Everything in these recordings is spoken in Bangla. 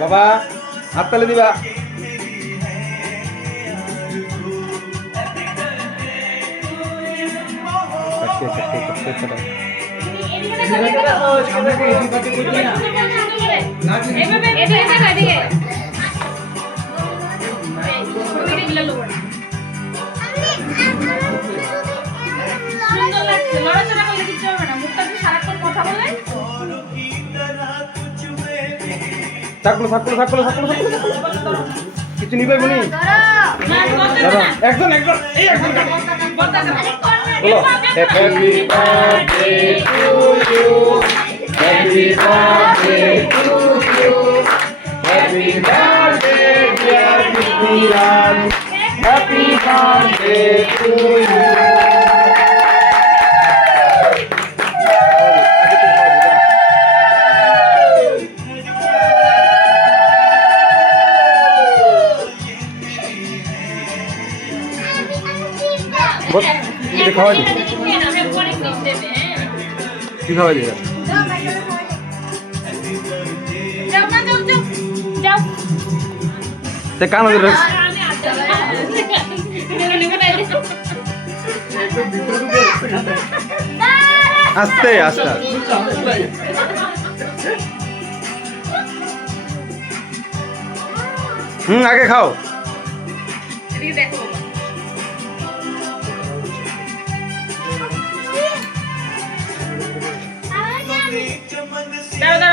বাবা হাততালি দিবা। কিছু নিবে বলি একজন একজন happy birthday to you, happy birthday to you, happy birthday dear Miran, happy birthday to you. খাওয়া দি কি খাওয়া দি কান আস্তে আস্তে আগে খাও।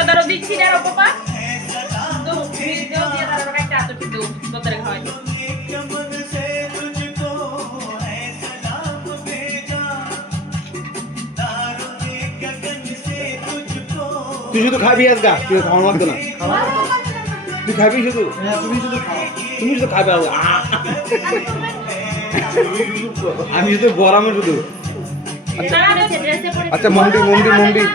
দাঁড়ো দিচ্ছি, দাঁড়ো পাপা একটা এত কিন্তু দোতরে খাওয়াই। তুই শুধু খাবি আজগা, তুই খাওয়া লাগতো না, তুই খাবি শুধু, তুমি শুধু খাবে। আমি শুধু বরামে শুধু। আচ্ছা মন্দির মন্দির মন্দির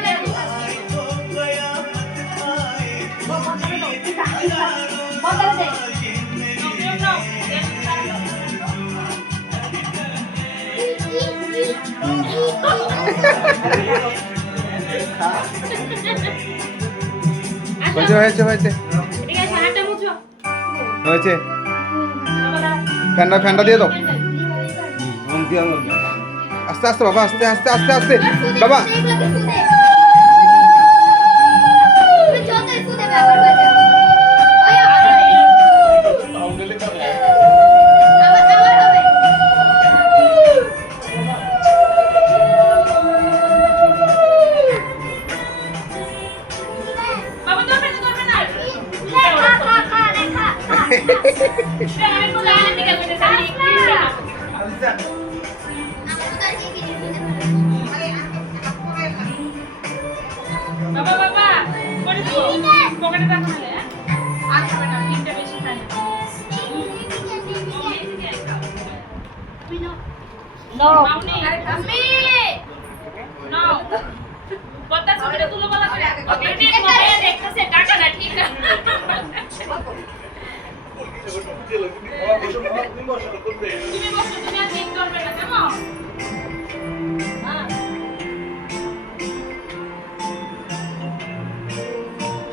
হয়েছে হয়েছে হয়েছে ফ্যানটা ফ্যানটা দিয়ে দাও। আস্তে আস্তে বাবা, আস্তে আস্তে আস্তে আস্তে বাবা।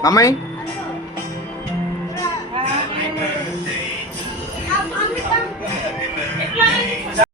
মামাই